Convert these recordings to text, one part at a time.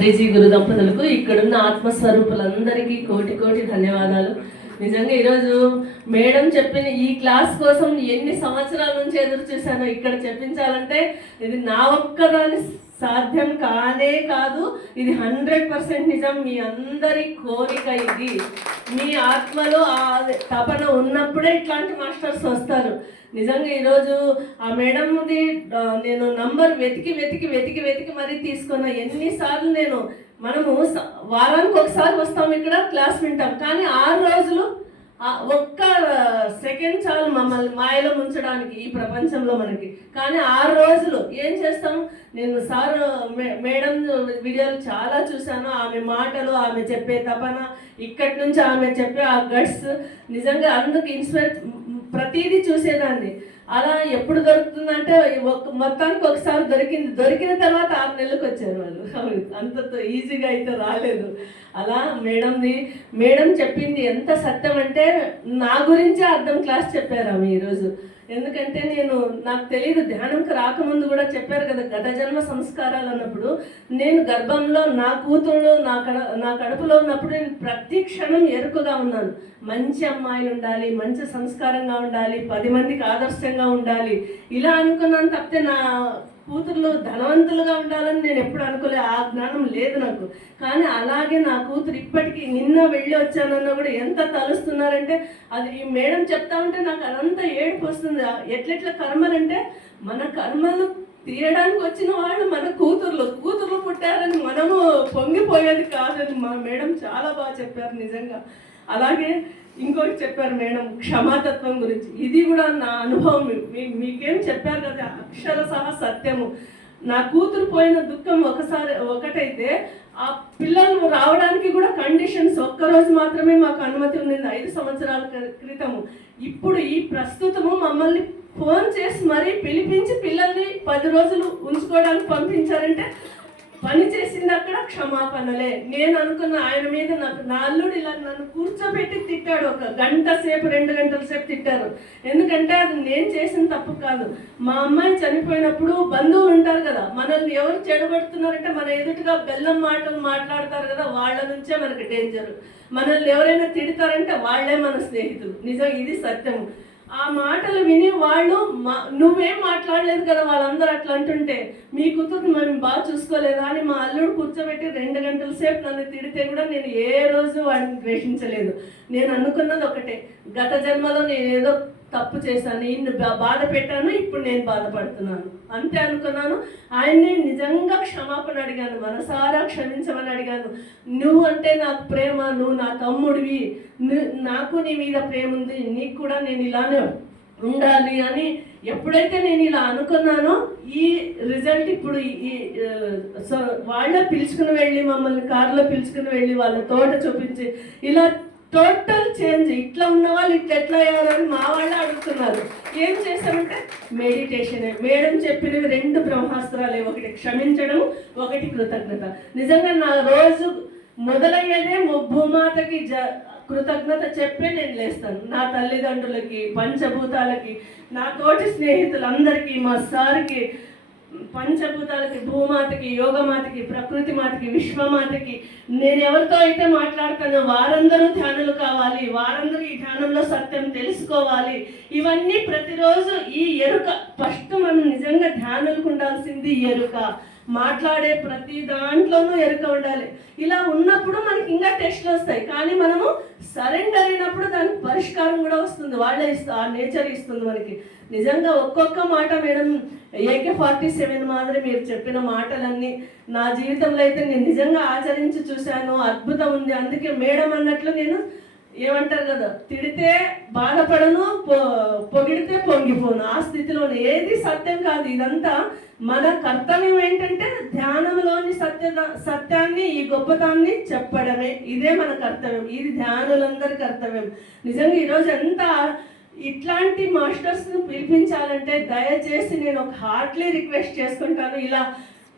పత్రిజీ గురు దంపతులకు ఇక్కడున్న ఆత్మస్వరూపులందరికీ కోటి కోటి ధన్యవాదాలు. నిజంగా ఈరోజు మేడం చెప్పిన ఈ క్లాస్ కోసం ఎన్ని సంవత్సరాల నుంచి ఎదురు చూశానో ఇక్కడ చెప్పించాలంటే ఇది నా ఒక్కదాని సాధ్యం కానే కాదు, ఇది 100% నిజం. మీ అందరి కోరిక ఇది. మీ ఆత్మలో ఆ తపన ఉన్నప్పుడే ఇట్లాంటి మాస్టర్స్ వస్తారు. నిజంగా ఈరోజు ఆ మేడంది నేను నంబర్ వెతికి వెతికి వెతికి వెతికి మరీ తీసుకున్నా. ఎన్నిసార్లు మనము వారానికి ఒకసారి వస్తాం ఇక్కడ క్లాస్ వింటాం, కానీ 6 రోజులు ఒక్క సెకండ్ చాలు మమ్మల్ని మాయలో ముంచడానికి ఈ ప్రపంచంలో మనకి. కానీ 6 రోజులు ఏం చేస్తాం? నేను మేడం వీడియోలు చాలా చూశాను. ఆమె మాటలు, ఆమె చెప్పే తపన, ఇక్కడి నుంచి ఆమె చెప్పే ఆ గట్స్, నిజంగా అందుకు ఇన్స్పైర్ ప్రతిదీ చూసేదాన్ని. అలా ఎప్పుడు దొరుకుతుందంటే మొత్తానికి ఒకసారి దొరికిన తర్వాత 6 నెలలకు వచ్చారు వాళ్ళు. అంత ఈజీగా అయితే రాలేదు. అలా మేడం చెప్పింది ఎంత సత్యం అంటే నా గురించే అర్థం క్లాస్ చెప్పారు ఆమె ఈరోజు. ఎందుకంటే నాకు తెలియదు, ధ్యానంకి రాకముందు కూడా చెప్పారు కదా గత జన్మ సంస్కారాలు అన్నప్పుడు. నేను గర్భంలో నా కూతుళ్ళు నా కడుపులో ఉన్నప్పుడు నేను ప్రతి క్షణం ఎరుకగా ఉన్నాను. మంచి అమ్మాయిలు ఉండాలి, మంచి సంస్కారంగా ఉండాలి, 10 మందికి ఆదర్శంగా ఉండాలి, ఇలా అనుకున్నాను తప్పితే నా కూతుర్లు ధనవంతులుగా ఉండాలని నేను ఎప్పుడు అనుకోలేదు. ఆ జ్ఞానం లేదు నాకు. కానీ అలాగే నా కూతురు ఇప్పటికీ నిన్న వెళ్ళి వచ్చానన్నా కూడా ఎంత తలుస్తున్నారంటే అది ఈ మేడం చెప్తా ఉంటే నాకు అదంతా ఏడుపు వస్తుంది. ఎట్లెట్ల కర్మలంటే మన కర్మలు తీయడానికి వచ్చిన వాళ్ళు మన కూతుర్లు పుట్టారని మనము పొంగిపోయేది కాదని మా మేడం చాలా బాగా చెప్పారు నిజంగా. అలాగే ఇంకోటి చెప్పారు మేడం క్షమాతత్వం గురించి. ఇది కూడా నా అనుభవం. మీకేం చెప్పారు కదా, అక్షరశః సత్యము. నా కూతురు పోయిన దుఃఖం ఒకటైతే ఆ పిల్లలు రావడానికి కూడా కండిషన్స్ ఒక్కరోజు మాత్రమే మాకు అనుమతి ఉంది 5 సంవత్సరాల క్రితము. ఇప్పుడు ఈ ప్రస్తుతము మమ్మల్ని ఫోన్ చేసి మరీ పిలిపించి పిల్లల్ని 10 రోజులు ఉంచుకోవడానికి పంపించారంటే పని చేసింది అక్కడ క్షమాపణలే. నేను అనుకున్న ఆయన మీద నా అల్లుడు ఇలా నన్ను కూర్చోబెట్టి తిట్టాడు. 1 గంట సేపు 2 గంటల సేపు తిట్టారు. ఎందుకంటే అది నేను చేసిన తప్పు కాదు. మా అమ్మాయి చనిపోయినప్పుడు బంధువులు ఉంటారు కదా, మనల్ని ఎవరు చెడగొడుతున్నారంటే మన ఎదుటిగా బెల్లం మాటలు మాట్లాడతారు కదా, వాళ్ళ నుంచే మనకి డేంజర్. మనల్ని ఎవరైనా తిడతారంటే వాళ్ళే మన స్నేహితులు. నిజం, ఇది సత్యము. ఆ మాటలు విని వాళ్ళు నువ్వేం మాట్లాడలేదు కదా, వాళ్ళందరూ అట్లా అంటుంటే మీ కూతురు మనం బాగా చూసుకోలేదా అని మా అల్లుడు కూర్చోబెట్టి 2 గంటల సేపు నన్ను తిడితే కూడా నేను ఏ రోజు వాడిని ద్వేషించలేదు. నేను అనుకున్నది ఒకటే, గత జన్మలో నేను ఏదో తప్పు చేశాను, ఇన్ని బాధ పెట్టాను, ఇప్పుడు నేను బాధపడుతున్నాను అంతే అనుకున్నాను. ఆయన్ని నిజంగా క్షమాపణ అడిగాను, మనసారా క్షమించమని అడిగాను. నువ్వు అంటే నాకు ప్రేమ, నువ్వు నా తమ్ముడివి, నాకు నీ మీద ప్రేమ ఉంది, నీకు కూడా నేను ఇలానే ఉండాలి అని ఎప్పుడైతే నేను ఇలా అనుకున్నానో ఈ రిజల్ట్ ఇప్పుడు వాళ్ళే పిలుచుకుని వెళ్ళి మమ్మల్ని కారులో పిలుచుకుని వెళ్ళి వాళ్ళ తోట చూపించి ఇలా టోటల్ చేంజ్. ఇట్లా ఉన్న వాళ్ళు ఎట్లా అయ్యారని మా వాళ్ళే అడుగుతున్నారు. ఏం చేశామంటే మెడిటేషనే. మేడం చెప్పినవి 2 బ్రహ్మాస్త్రాలే, ఒకటి క్షమించడం, ఒకటి కృతజ్ఞత. నిజంగా నా రోజు మొదలయ్యేదే భూమాతకి కృతజ్ఞత చెప్పే నేను లేస్తాను. నా తల్లిదండ్రులకి, పంచభూతాలకి, నా తోటి స్నేహితులందరికీ, మా సార్కి, పంచభూతాలకి, భూమాతకి, యోగమాతకి, ప్రకృతి మాతకి, విశ్వమాతకి, నేను ఎవరితో అయితే మాట్లాడుతానో వారందరూ ధ్యానులు కావాలి, వారందరూ ఈ ధ్యానంలో సత్యం తెలుసుకోవాలి. ఇవన్నీ ప్రతిరోజు ఈ ఎరుక. ఫస్ట్ మనం నిజంగా ధ్యానులకు ఉండాల్సింది ఎరుక. మాట్లాడే ప్రతి దాంట్లోనూ ఎరుక ఉండాలి. ఇలా ఉన్నప్పుడు మనకి ఇంకా టెస్ట్లు వస్తాయి, కానీ మనము సరెండర్ అయినప్పుడు దానికి పరిష్కారం కూడా వస్తుంది. వాళ్ళే ఆ నేచర్ ఇస్తుంది మనకి. నిజంగా ఒక్కొక్క మాట మేడం AK-47 మాదిరి మీరు చెప్పిన మాటలన్నీ నా జీవితంలో అయితే నేను నిజంగా ఆచరించి చూశాను. అద్భుతం ఉంది. అందుకే మేడం అన్నట్లు నేను ఏమంటారు కదా, తిడితే బాధపడను, పొగిడితే పొంగిపోను, ఆ స్థితిలోనే. ఏది సత్యం కాదు. ఇదంతా మన కర్తవ్యం ఏంటంటే ధ్యానంలోని సత్యాన్ని, ఈ గొప్పతాన్ని చెప్పడమే. ఇదే మన కర్తవ్యం. ఇది ధ్యానులందరి కర్తవ్యం. నిజంగా ఈరోజు ఎంత ఇట్లాంటి మాస్టర్స్ను పిలిపించాలంటే దయచేసి నేను ఒక హార్ట్లీ రిక్వెస్ట్ చేసుకుంటాను. ఇలా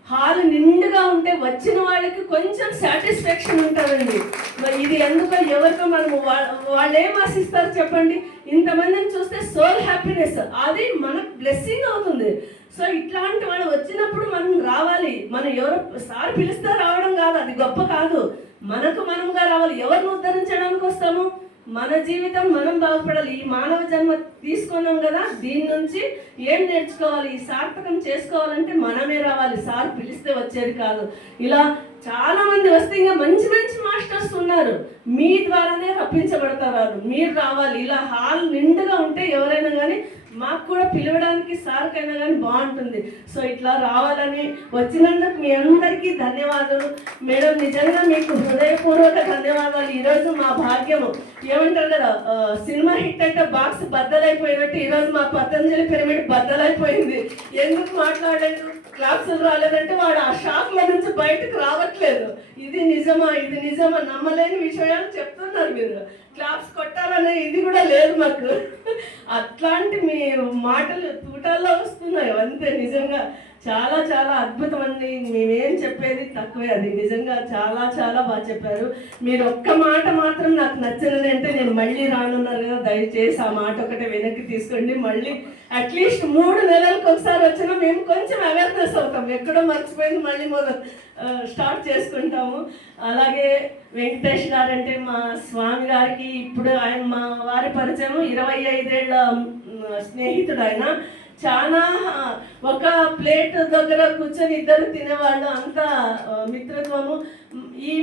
హాల్ నిండుగా ఉంటే వచ్చిన వాళ్ళకి కొంచెం సాటిస్ఫాక్షన్ ఉంటుందండి. మరి ఇది ఎందుకో ఎవరికో మనము వాళ్ళు ఏం ఆశిస్తారు చెప్పండి? ఇంతమందిని చూస్తే సోల్ హ్యాపీనెస్, అది మనకు బ్లెస్సింగ్ అవుతుంది. సో ఇట్లాంటి వాళ్ళు వచ్చినప్పుడు మనం రావాలి. మనం ఎవరో సార్ పిలిస్తే రావడం కాదు, అది గొప్ప కాదు. మనకు మనముగా రావాలి. ఎవరిని ఉద్ధరించడానికి వస్తాము? మన జీవితం మనం బాగుపడాలి. ఈ మానవ జన్మ తీసుకున్నాం కదా, దీని నుంచి ఏం నేర్చుకోవాలి, ఈ సార్థకం చేసుకోవాలంటే మనమే రావాలి. సార్ పిలిస్తే వచ్చేది కాదు. ఇలా చాలా మంది వస్తే ఇంకా మంచి మంచి మాస్టర్స్ ఉన్నారు, మీ ద్వారానే రప్పించబడతారు. మీరు రావాలి. ఇలా హాల్ నిండుగా ఉంటే ఎవరైనా కానీ మాకు కూడా పిలవడానికి సార్కైనా కానీ బాగుంటుంది. సో ఇట్లా రావాలని వచ్చినందుకు మీ అందరికీ ధన్యవాదాలు మేడం. నిజంగా మీకు హృదయపూర్వక ధన్యవాదాలు. ఈరోజు మా భాగ్యము. ఏమంటారు కదా, సినిమా హిట్ అంటే బాక్స్ బద్దలైపోయినట్టు ఈరోజు మా పతంజలి పిరమిడ్ బద్దలైపోయింది. ఎందుకు మాట్లాడలేదు, క్లాప్సులు రాలేదంటే వాడు ఆ షాక్ల నుంచి బయటకు రావట్లేదు. ఇది నిజమా, ఇది నిజమా, నమ్మలేని విషయాలు చెప్తున్నారు మీరు. క్లాప్స్ కొట్టాలనే ఇది కూడా లేదు మాకు. అట్లాంటి మీ మాటలు తూటాల్లో వస్తున్నాయి అంతే. నిజంగా చాలా చాలా అద్భుతం అండి. మేమేం చెప్పేది తక్కువే. అది నిజంగా చాలా చాలా బాగా చెప్పారు. మీరు ఒక్క మాట మాత్రం నాకు నచ్చినది అంటే, నేను మళ్ళీ రానున్నారు కదా, దయచేసి ఆ మాట ఒకటే వెనక్కి తీసుకోండి. మళ్ళీ అట్లీస్ట్ 3 నెలలకు ఒకసారి వచ్చినా మేము కొంచెం అవేర్నెస్ అవుతాం. ఎక్కడో మర్చిపోయింది మళ్ళీ స్టార్ట్ చేసుకుంటాము. అలాగే వెంకటేష్ గారు అంటే మా స్వామి గారికి ఇప్పుడు ఆయన మా వారి పరిచయం 25 ఏళ్ళ స్నేహితుడు. ఆయన చాలా ఒక ప్లేట్ దగ్గర కూర్చొని ఇద్దరు తినేవాళ్ళు, అంత మిత్రత్వము.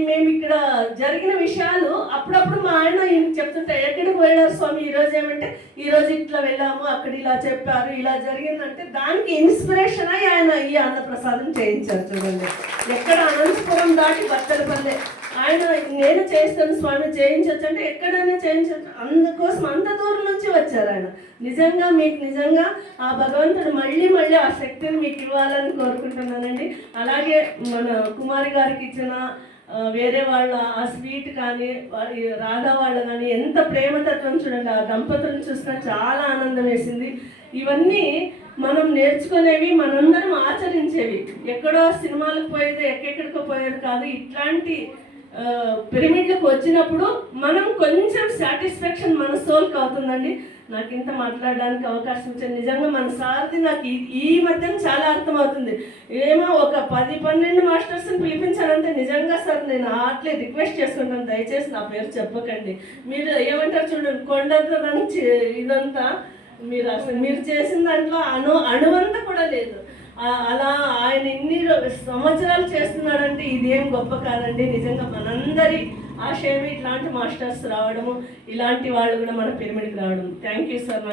మేము ఇక్కడ జరిగిన విషయాలు అప్పుడప్పుడు మా ఆయన చెప్తుంటే, ఎక్కడికి వెళ్ళారు స్వామి ఈరోజు, ఏమంటే ఈరోజు ఇట్లా వెళ్ళాము, అక్కడ ఇలా చెప్పారు, ఇలా జరిగిందంటే దానికి ఇన్స్పిరేషన్ అయ్యి ఆయన ఈ అన్నప్రసాదం చేయించారు. చూడండి, ఎక్కడ అనంతపురం దాటి బత్తలపల్లె ఆయన నేను చేస్తాను స్వామి, చేయించవచ్చు అంటే ఎక్కడైనా చేయించవచ్చు. అందుకోసం అంత దూరం నుంచి వచ్చారు ఆయన. నిజంగా మీకు నిజంగా ఆ భగవంతుడు మళ్ళీ మళ్ళీ ఆ శక్తిని మీకు ఇవ్వాలని కోరుకుంటున్నానండి. అలాగే మన కుమారి గారికి ఇచ్చిన వేరే వాళ్ళ ఆ స్వీట్ కానీ రాధా వాళ్ళు కానీ ఎంత ప్రేమతత్వం చూడండి. ఆ దంపతులను చూసినా చాలా ఆనందం వేసింది. ఇవన్నీ మనం నేర్చుకునేవి, మనందరం ఆచరించేవి. ఎక్కడో సినిమాలకు పోయేది, ఎక్కడెక్కడికో పోయేది కాదు. ఇట్లాంటి పిరమిడ్లకు వచ్చినప్పుడు మనం కొంచెం సాటిస్ఫాక్షన్ మన సోల్కి అవుతుందండి. నాకు ఇంత మాట్లాడడానికి అవకాశం ఇచ్చాను. నిజంగా మన సార్ది నాకు ఈ మధ్యన చాలా అర్థమవుతుంది. ఏమో ఒక 10-12 మాస్టర్స్ని పిలిపించాలంటే నిజంగా సార్ నేను అట్లే రిక్వెస్ట్ చేసుకుంటాను, దయచేసి నా పేరు చెప్పకండి. మీరు ఏమంటారు చూడండి, కొండంత నుంచి ఇదంతా మీరు అసలు మీరు చేసిన దాంట్లో అణువంతా కూడా లేదు. అలా ఆయన ఇన్ని సంవత్సరాలు చేస్తున్నాడంటే ఇదేం గొప్ప కాదండి. నిజంగా మనందరి ఆశయం ఇట్లాంటి మాస్టర్స్ రావడము, ఇలాంటి వాళ్ళు కూడా మన పిరమిడ్కి రావడం. Thank you sir.